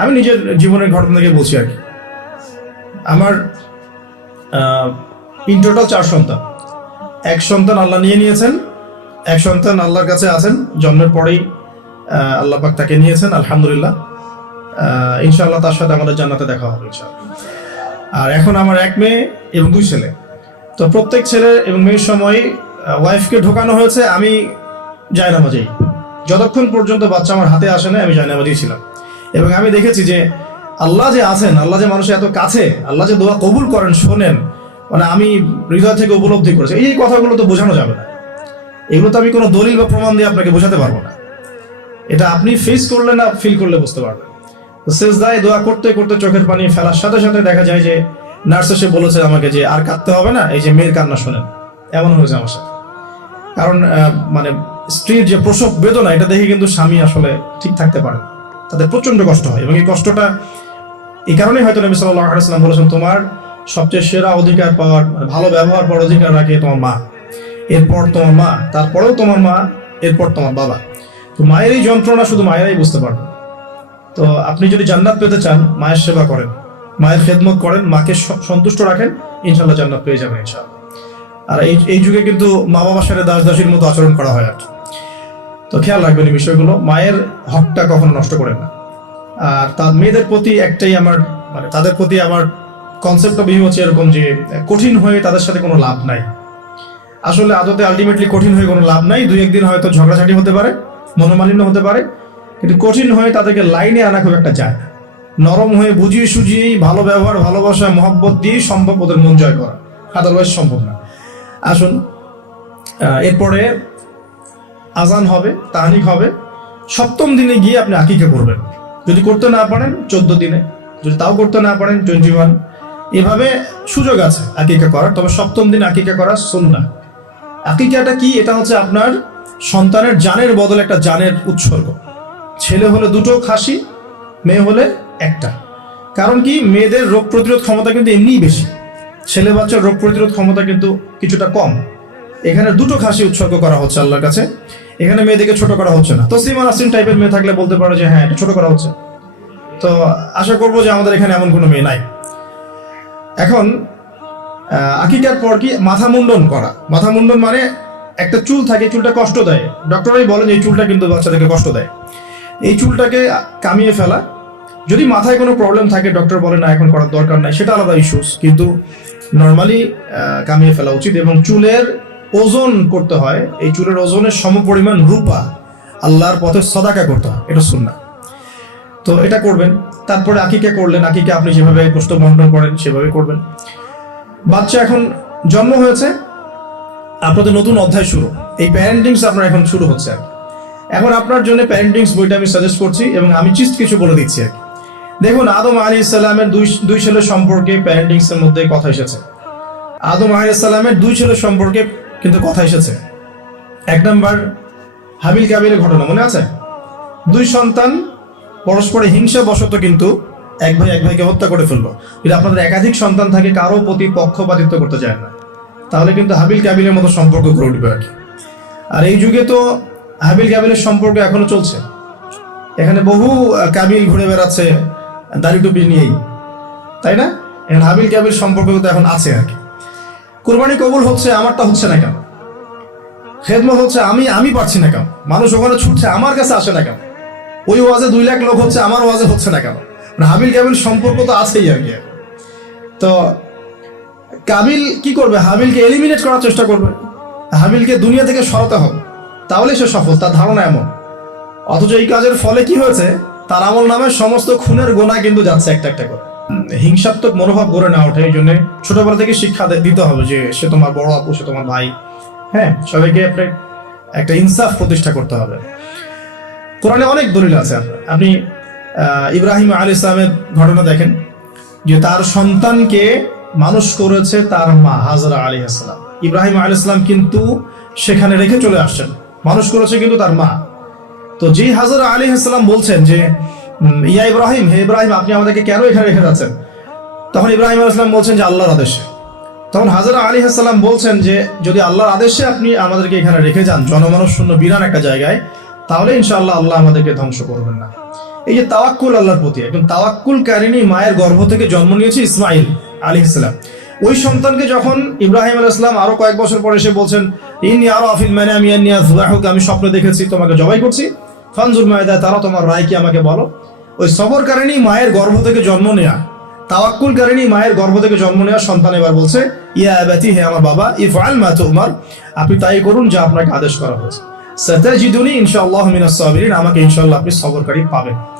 আমি নিজের জীবনের ঘটনা থেকে বলছি আর কি। আমার ইন টোটাল 4 সন্তান। এক সন্তান আল্লাহ নিয়ে নিয়েছেন, এক সন্তান আল্লাহর কাছে আছেন, জন্মের পরেই আল্লাহ পাক তাকে নিয়েছেন, আলহামদুলিল্লাহ। ইনশাআল্লাহ তার সাথে আমাদের জান্নাতে দেখা হবে ইনশাআল্লাহ। আর এখন আমার 1 মেয়ে এবং 2 ছেলে। তো প্রত্যেক ছেলে এবং মেয়ের সময় ওয়াইফকে ঢোকানো হয়েছে আমি জায়নামাজেই। যতক্ষণ পর্যন্ত বাচ্চা আমার হাতে আসে না আমি জায়নামাজেই ছিলাম। এবং আমি দেখেছি যে আল্লাহ যে আছেন, আল্লাহ যে মানুষের এত কাছে, আল্লাহ যে দোয়া কবুল করেন, শোনেন, মানে আমি হৃদয় থেকে উপলব্ধি করেছি। এই কথাগুলো তো বোঝানো যাবে না, এগুলো তো আমি কোনো দলিল বা প্রমাণ দিয়ে আপনাকে বোঝাতে পারবো না। এটা আপনি ফেস করলে না, ফিল করলে বুঝতে পারবেন। তো সেজদায় দোয়া করতে করতে চোখের পানি ফেলার সাথে সাথে দেখা যায় যে নার্স এসে বলেছে আমাকে যে আর কাঁদতে হবে না, এই যে মেয়ের কান্না শোনেন। এমন হয়েছে আমার সাথে। কারণ মানে স্ত্রীর যে প্রসব বেদনা, এটা দেখে কিন্তু স্বামী আসলে ঠিক থাকতে পারে না, তাদের প্রচন্ড কষ্ট হয়। এবং এই কষ্টটা এই কারণেই হয়তো নবী সাল্লাল্লাহু আলাইহি ওয়াসাল্লাম বলেছেন, তোমার সবচেয়ে সেরা অধিকার পাওয়ার, ভালো ব্যবহার পাওয়ার অধিকার রাখে তোমার মা, এরপর তোমার মা, তারপরেও তোমার মা, এরপর তোমার বাবা। তো মায়ের এই যন্ত্রণা শুধু মায়েরাই বুঝতে পারবে। তো আপনি যদি জান্নাত পেতে চান, মায়ের সেবা করেন, মায়ের খেদমত করেন, মাকে সন্তুষ্ট রাখেন, ইনশাআল্লাহ জান্নাত পেয়ে যাবেন ইনশাআল্লাহ। আর এই যুগে কিন্তু মা বাবার সাথে দাস দাসীর মতো আচরণ করা হয় আর কি। তো খেয়াল রাখবেন এই বিষয়গুলো, মায়ের হকটা কখনো নষ্ট করেন না। আর তার মেয়েদের প্রতি একটাই আমার, মানে তাদের প্রতি আমার কনসেপ্টটা বেশি হচ্ছে এরকম যে কঠিন হয়ে তাদের সাথে কোনো লাভ নাই। আসলে আদতে আলটিমেটলি কঠিন হয়ে কোনো লাভ নাই। 2-1 দিন হয়তো ঝগড়াঝাটি হতে পারে, মনোমালিন্য হতে পারে, কিন্তু কঠিন হয়ে তাদেরকে লাইনে আনা খুব একটা যায় না। নরম হয়ে বুঝিয়ে সুঝিয়েই, ভালো ব্যবহার, ভালোবাসা, মহব্বত দিয়েই সম্ভব ওদের মন জয় করা, আদারওয়াইজ সম্ভব না। আসুন, এরপরে আজান হবে, তাহনিক হবে। 7ম দিনে গিয়ে আপনি আকিকা করবেন। যদি করতে না পারেন 14 দিনে, যদি তাও করতে না পারেন 21। এভাবে সুযোগ আছে আকিকা করার, তবে 7ম দিন আকিকা করা সুন্নাহ। আকিকাটা কি? এটা হচ্ছে আপনার সন্তানের জানের বদলে একটা জানের উৎসর্গ। ছেলে হলে 2টো খাসি, মেয়ে হলে 1টা। কারণ কি, মেয়েদের রোগ প্রতিরোধ ক্ষমতা কিন্তু এমনিই বেশি, ছেলে বাচ্চার রোগ প্রতিরোধ ক্ষমতা কিন্তু কিছুটা কম। এখানে 2টো খাসি উৎসর্গ করা হচ্ছে আল্লাহর কাছে। এখানে মেয়েদেরকে ছোট করা হচ্ছে না। তসলিমা নাসরিন টাইপের মেয়ে থাকলে বলতে পারো যে হ্যাঁ, এটা ছোট করা হচ্ছে। তো আশা করবো যে আমাদের এখানে এমন কোনো মেয়ে নাই। এখন আকিকার পর কি মাথা মুন্ডন করা। মাথা মুন্ডন মানে একটা চুল থাকে, চুলটা কষ্ট দেয়, ডক্টরাই বলেন এই চুলটা কিন্তু বাচ্চাদেরকে কষ্ট দেয়। এই চুলটাকে কামিয়ে ফেলা। যদি মাথায় কোনো প্রবলেম থাকে, ডক্টর বলে না এখন করার দরকার নাই, সেটা আলাদা ইস্যুস, কিন্তু নর্মালি কামিয়ে ফেলা উচিত। এবং চুলের ওজন করতে হয়, এই চুলের ওজনের সমপরিমাণ রূপা আল্লাহর পথে সদাকা করতে হয়, এটা সুন্নাহ। তো এটা করবেন। তারপরে আকিকা করলেন, আকিকা আপনি যেভাবে গোশত বন্টন করেন সেভাবে করবেন। বাচ্চা এখন জন্ম হয়েছে, আপনাদের নতুন অধ্যায় শুরু, এই প্যারেন্টিংস আপনার এখন শুরু হচ্ছে আর কি। এখন আপনার জন্য প্যারেন্টিংস বইটা আমি সাজেস্ট করছি এবং আমি চিস্ট কিছু বলে দিচ্ছি আর কি। দেখুন, আদম আলাইহিস সালামের দুই ছেলের সম্পর্কে প্যারেন্টিংস এর মধ্যে কথা এসেছে। আদম আলাইহিস সালামের 2 ছেলের সম্পর্কে কিন্তু কথা এসেছে। 1 নাম্বার হাবিল কাবিলের ঘটনা মনে আছে? 2 সন্তান পরস্পরে হিংসা বশত কিন্তু এক ভাইকে হত্যা করে ফেললো। যদি আপনাদের একাধিক সন্তান থাকে, কারো প্রতি পক্ষপাতিত্ব করতে চায় না, তাহলে কিন্তু হাবিল কাবিলের মতো সম্পর্ক গড়ে উঠবে আর কি। আর এই যুগে তো হাবিল কাবিলের সম্পর্ক এখনো চলছে। এখানে বহু কাবিল ঘুরে বেড়াচ্ছে দাড়ি টুপি নিয়েই, তাই না? এখন হাবিল কাবিল সম্পর্ক তো এখন আছে আর কি। কুরবানি কবুল হচ্ছে, আমারটা হচ্ছে না কেন? খেদমত হচ্ছে, আমি পারছি না কেন? মানুষ ওখানে ছুটছে, আমার কাছে আসে না কেন? ওই ওয়াজে 2 লাখ লোক হচ্ছে, আমার ওয়াজে হচ্ছে না কেন? হাবিল কাবিল সম্পর্ক তো আছেই আর কি। তো কাবিল কি করবে? হাবিলকে এলিমিনেট করার চেষ্টা করবে, হাবিলকে দুনিয়া থেকে সরাতে হবে, তাহলে সে সফল, তার ধারণা এমন। অথচ এই কাজের ফলে কি হয়েছে? তার আমল নামে সমস্ত খুনের গোনা কিন্তু যাচ্ছে একটা একটা করে। হিংসাত্মক মনোভাব গড়ে না ওঠে, এই জন্য ছোটবেলা থেকে শিক্ষা দিতে হবে যে সে তোমার বড় আপু, সে তোমার ভাই। হ্যাঁ, সবাইকে একটা ইনসাফ প্রতিষ্ঠা করতে হবে। কোরআনে অনেক দলিল আছে। আপনি ইব্রাহিম আলাইহিস সালামের ঘটনা দেখেন, যে তার সন্তানকে মানুষ করেছে তার মা হাজরা আলাইহিস সালাম। ইব্রাহিম আলাইহিস সালাম কিন্তু সেখানে রেখে চলে আসছেন, মানুষ করেছে কিন্তু তার মা। তো যে হাজরা আলাইহিস সালাম বলছেন যে ইয়া ইব্রাহিম, হে ইব্রাহিম, আপনি আমাদেরকে কেন এখানে রেখে যাচ্ছেন? তখন ইব্রাহিম আলাইহিস সালাম বলছেন যে আল্লাহর আদেশে। তখন হাজরা আলাইহিস সালাম বলছেন যে যদি আল্লাহর আদেশে আপনি আমাদেরকে এখানে রেখে যান, জনমানুষ শূন্য বিরান একটা জায়গায়, তাহলে ইনশাআল্লাহ আল্লাহ আমাদেরকে ধ্বংস করবেন না। এই যে তাওয়াক্কুল আল্লাহর প্রতি, একজন তাওয়াক্কুলকারিনী মায়ের গর্ভ থেকে জন্ম নিয়েছে ইসমাইল আলাইহিস সালাম। ওই সন্তানকে যখন ইব্রাহিম আলাইহিস সালাম আরো কয়েক বছর পরে এসে বলছেন, ইন্নী আরা ফিল মানামি আন্নী আযবাহুকা, আমি স্বপ্নে দেখেছি তোমাকে জবাই করছি, ফানজুর মাযা তারা, তোমার রায় কি আমাকে বলো। ওই সবরকারিনী মায়ের গর্ভ থেকে জন্ম নেয়া, তাওয়াক্কুলকারিনী মায়ের গর্ভ থেকে জন্ম নেওয়া সন্তান এবার বলছে, ইয়া আবাতি, হে আমার বাবা, ইফআল মা তুমার, আপনি তাই করুন যা আপনাকে আদেশ করা হয়েছে। সাতাজিদুনি ইনশাআল্লাহু মিনাস সাবিরিন, আমাকে ইনশাআল্লাহ আপনি সবরকারী পাবেন।